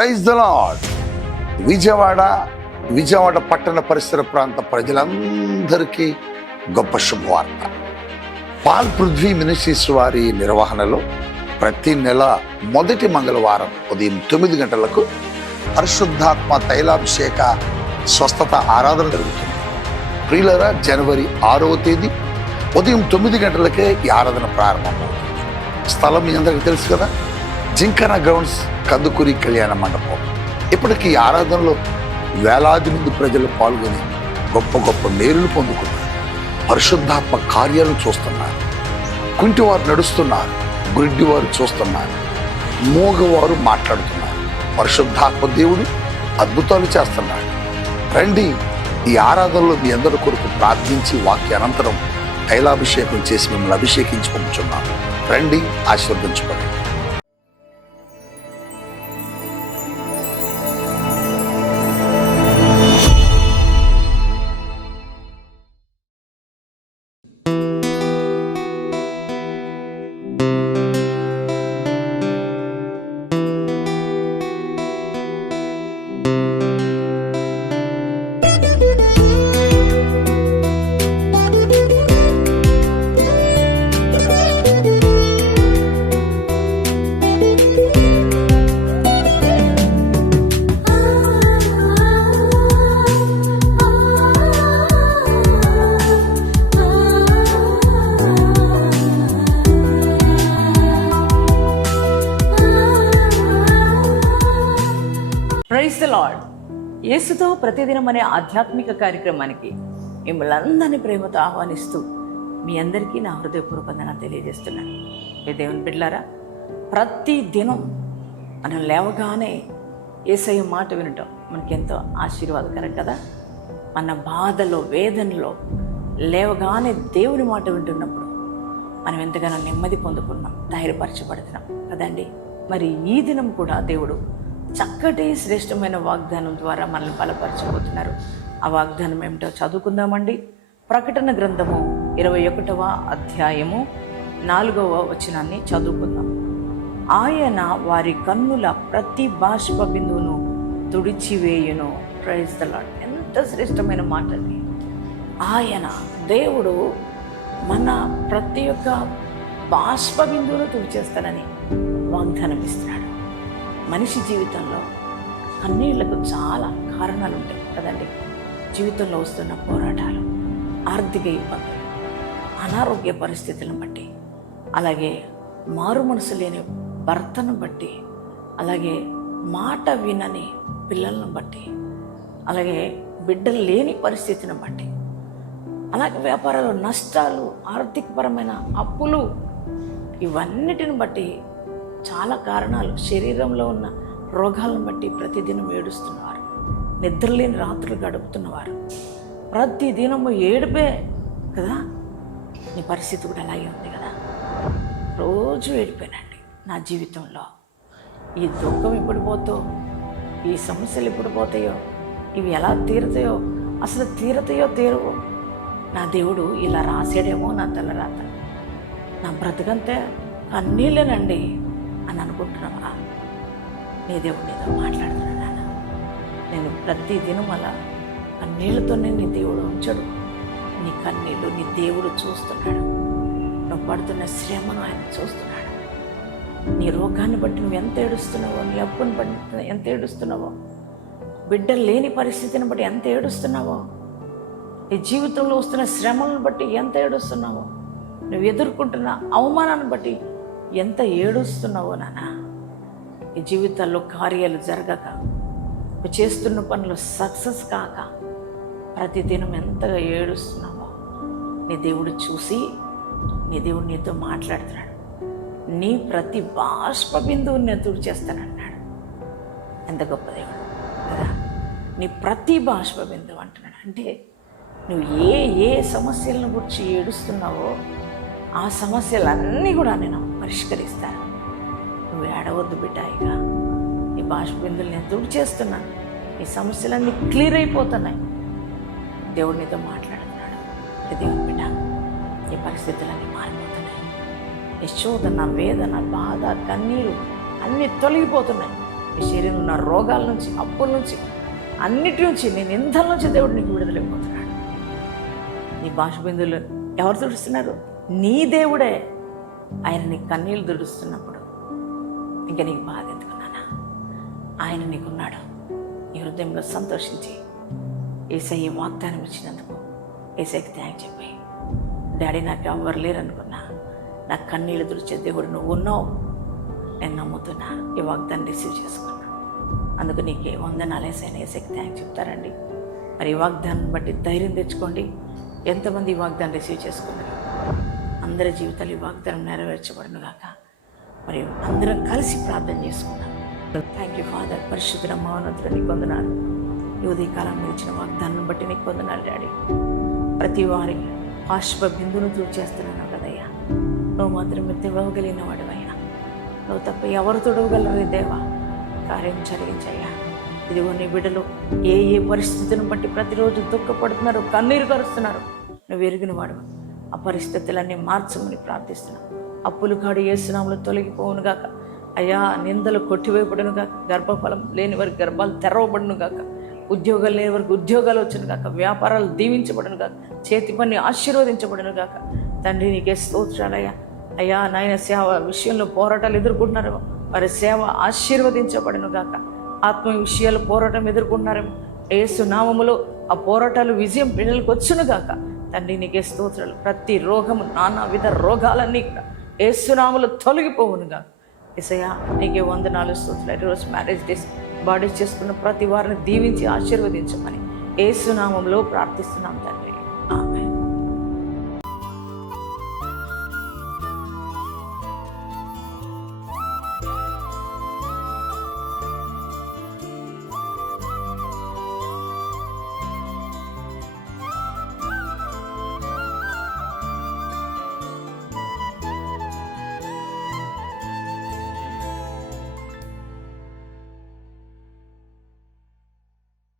Praise the lord. Vijayawada పట్టణ పరిసర ప్రాంత ప్రజలందరికీ గొప్ప శుభవార్త. పాల్ పృథ్వీ మినిస్ట్రీస్ వారి నిర్వహణలో ప్రతి నెల మొదటి మంగళవారం ఉదయం 9 గంటలకు పరిశుద్ధాత్మ తైలాభిషేక స్వస్థత ఆరాధన జరుగుతుంది. ప్రియులారా, జనవరి 6వ తేదీ ఉదయం 9 గంటలకే ఈ ఆరాధన ప్రారంభమవుతుంది. స్థలం మీ అందరికీ తెలుసు కదా, జింకన గ్రౌండ్స్, కందుకూరి కళ్యాణ మండపం. ఇప్పటికీ ఈ ఆరాధనలో వేలాది మంది ప్రజలు పాల్గొని గొప్ప గొప్ప మేలులు పొందుకున్నారు. పరిశుద్ధాత్మ కార్యాలను చూస్తున్నారు. కుంటివారు నడుస్తున్నారు, గుడ్డివారు చూస్తున్నారు, మూగవారు మాట్లాడుతున్నారు. పరిశుద్ధాత్మ దేవుడు అద్భుతాలు చేస్తున్నాడు. రండి, ఈ ఆరాధనలో మీ అందరి కొరకు ప్రార్థించి వాక్య అనంతరం తైలాభిషేకం చేసి మిమ్మల్ని అభిషేకించి పంపుచున్నాను. రండి, ఆశీర్వదించబడండి. Praise the lord. యేసుతో ప్రతిదినం అనే ఆధ్యాత్మిక కార్యక్రమానికి మిమ్మల్ని అందరినీ ప్రేమతో ఆహ్వానిస్తూ మీ అందరికీ నా హృదయపూర్వక వందనాలు తెలియజేస్తున్నాను. ఏ దేవుని బిడ్డలారా, ప్రతి దినం మనం లేవగానే యేసయ్య మాట వినటం మనకెంతో ఆశీర్వాదకరం కదా. మన బాధలో, వేదనలో లేవగానే దేవుని మాట వింటున్నప్పుడు మనం ఎంతగానో నెమ్మది పొందుకున్నాం, ధైర్యపరచబడుతున్నాం కదండి. మరి ఈ దినం కూడా దేవుడు చక్కటి శ్రేష్టమైన వాగ్దానం ద్వారా మనల్ని బలపరచబోతున్నారు. ఆ వాగ్దానం ఏమిటో చదువుకుందామండి. ప్రకటన గ్రంథము 21వ అధ్యాయము 4వ వచనాన్ని చదువుకుందాం. ఆయన వారి కన్నుల ప్రతి బాష్ప బిందువును తుడిచివేయును. Praise the lord. ఎంత శ్రేష్టమైన మాట అండి. ఆయన దేవుడు మన ప్రతి ఒక్క బాష్ప బిందువును తుడిచేస్తానని వాగ్దానం ఇస్తున్నాడు. మనిషి జీవితంలో కన్నీళ్లకు చాలా కారణాలు ఉంటాయి కదండి. జీవితంలో వస్తున్న పోరాటాలు, ఆర్థిక ఇబ్బందులు, అనారోగ్య పరిస్థితులను బట్టి, అలాగే మారు మనసు లేని భర్తను బట్టి, అలాగే మాట వినని పిల్లలను బట్టి, అలాగే బిడ్డలు లేని పరిస్థితిని బట్టి, అలాగే వ్యాపారాలు నష్టాలు, ఆర్థికపరమైన అప్పులు, ఇవన్నిటిని బట్టి చాలా కారణాలు, శరీరంలో ఉన్న రోగాలను బట్టి ప్రతిదినం ఏడుస్తున్నవారు, నిద్రలేని రాత్రులు గడుపుతున్నవారు, ప్రతిదినము ఏడుపే కదా. నీ పరిస్థితి కూడా అలాగే ఉంది కదా. రోజు ఏడిపోయానండి నా జీవితంలో. ఈ దుఃఖం ఎప్పుడు పోతో, ఈ సమస్యలు ఎప్పుడు పోతాయో, ఇవి ఎలా తీరుతాయో, అసలు తీరతాయో తీరవో, నా దేవుడు ఇలా రాసాడేమో నా తలరాత, నా బ్రతుకంతే కన్నీళ్ళేనండి అని అనుకుంటున్నావా? నీ దేవుడు నీతో మాట్లాడుతున్నాను. నేను ప్రతి దినం అలా కన్నీళ్ళతోనే నీ దేవుడు ఉంచడు. నీ కన్నీళ్ళు నీ దేవుడు చూస్తున్నాడు. నువ్వు పడుతున్న శ్రమను ఆయన చూస్తున్నాడు. నీ రోగాన్ని బట్టి నువ్వు ఎంత ఏడుస్తున్నావో, నీ అప్పుని బట్టి ఎంత ఏడుస్తున్నావో, బిడ్డలు లేని పరిస్థితిని బట్టి ఎంత ఏడుస్తున్నావో, నీ జీవితంలో వస్తున్న శ్రమలను బట్టి ఎంత ఏడుస్తున్నావో, నువ్వు ఎదుర్కొంటున్న అవమానాన్ని బట్టి ఎంత ఏడుస్తున్నావో నాన్న. ఈ జీవితాల్లో కార్యాలు జరగక, నువ్వు చేస్తున్న పనులు సక్సెస్ కాక ప్రతిదినం ఎంతగా ఏడుస్తున్నావో నీ దేవుడు చూసి, నీ దేవుడు నీతో మాట్లాడుతున్నాడు. నీ ప్రతి బాష్ప బిందువుని నేను తుడిచేస్తానన్నాడు. ఎంత గొప్ప దేవుడు కదా. నీ ప్రతి బాష్ప బిందువు అంటున్నాడు. అంటే నువ్వు ఏ సమస్యలను గురించి ఏడుస్తున్నావో ఆ సమస్యలన్నీ కూడా నేను పరిష్కరిస్తాను. నువ్వు ఏడవద్దు బిడ్డాయిగా. నీ బాష్ప బిందువులు నేను తుడిచేస్తున్నాను. నీ సమస్యలన్నీ క్లియర్ అయిపోతున్నాయి. దేవుడు నీతో మాట్లాడుతున్నాడు. దేవుని బిడ్డ, నీ పరిస్థితులన్నీ మారిపోతున్నాయి. నీ శోధన, వేదన, బాధ, కన్నీరు అన్నీ తొలగిపోతున్నాయి. నీ ఈ శరీరం ఉన్న రోగాల నుంచి, అప్పుల నుంచి, అన్నిటి నుంచి, నీ నిందల నుంచి దేవుడు నీకు విడుదల ఇవ్వబోతున్నాడు. నీ భాష బిందువులు ఎవరు తుడుస్తున్నారు? నీ దేవుడే. ఆయన నీ కన్నీళ్ళు తుడుస్తున్నప్పుడు ఇంకా నీకు బాధ ఎందుకున్నానా? ఆయన నీకున్నాడు. నీ హృదయంలో సంతోషించి యేసయ్య వాగ్దానం ఇచ్చినందుకు యేసయ్యకి థ్యాంక్స్ చెప్పి, డాడీ నాకు ఎవరు లేరనుకున్నా, నా కన్నీళ్ళు తుడిచే దేవుడు నువ్వు ఉన్నావు, నేను నమ్ముతున్నా, ఈ వాగ్దాన్ని రిసీవ్ చేసుకున్నా, అందుకు నీకే వందనాలు యేసయ్య, యేసయ్యకి థ్యాంక్స్ చెప్తారండి. మరి ఈ వాగ్దానం బట్టి ధైర్యం తెచ్చుకోండి. ఎంతమంది ఈ వాగ్దానం రిసీవ్ చేసుకున్నారు? అందరి జీవితాలు ఈ వాగ్దానం నెరవేర్చబడును గాక. మరి అందరం కలిసి ప్రార్థన చేసుకున్నాం. Thank you father. పరిశుద్ధ మౌనతులు నీకు వందనాలు. ఈ ఉదయకాలం ఇచ్చిన వాగ్దానం బట్టి నీకు వందనాలు డాడీ. ప్రతి వారి బాష్ప బిందును చేస్తున్నాను కదయ్యా. నువ్వు మాత్రమే తెవగలిగిన వాడివయ్యా. నువ్వు తప్ప ఎవరు తొడవగలరు దేవా? కార్యం జరిగించయ్యా. ఇదిగో నీ బిడ్డలు ఏ ఏ పరిస్థితులను బట్టి ప్రతిరోజు దుఃఖపడుతున్నారు, కన్నీరు కరుస్తున్నారు, నువ్వు ఎరిగిన వాడు. ఆ పరిస్థితులన్నీ మార్చమని ప్రార్థిస్తున్నావు. అప్పులు కాడు యేసునామములో తొలగిపోవునుగాక అయ్యా. నిందలు కొట్టివేయబడునుగాక. గర్భఫలం లేని వారికి గర్భాలు తెరవబడునుగాక. ఉద్యోగాలు లేని వారికి ఉద్యోగాలు వచ్చునుగాక. వ్యాపారాలు దీవించబడునుగాక. చేతి పని ఆశీర్వదించబడునుగాక. తండ్రి నీకే స్తోత్రాలయ్యా. అయ్యా నాయన సేవ విషయంలో పోరాటాలు ఎదుర్కొంటున్నారు, వారి సేవ ఆశీర్వదించబడునుగాక. ఆత్మ విషయాలు పోరాటం ఎదుర్కొంటున్నారేమో, యేసు నామములో ఆ పోరాటాలు విజయం పిల్లలకు వచ్చునుగాక. తండ్రి నీకే స్తోత్రాలు. ప్రతి రోగము, నానా విధ రోగాలన్నీ కూడా యేసు నామములో తొలగిపోవునుగాక. యేసయ్యా నీకే వందనాలు స్తోత్రాలు. ఈరోజు మ్యారేజ్ డేస్ బాడీ చేసుకున్న ప్రతి వారిని దీవించి ఆశీర్వదించమని యేసు నామములో ప్రార్థిస్తున్నాం తండ్రి.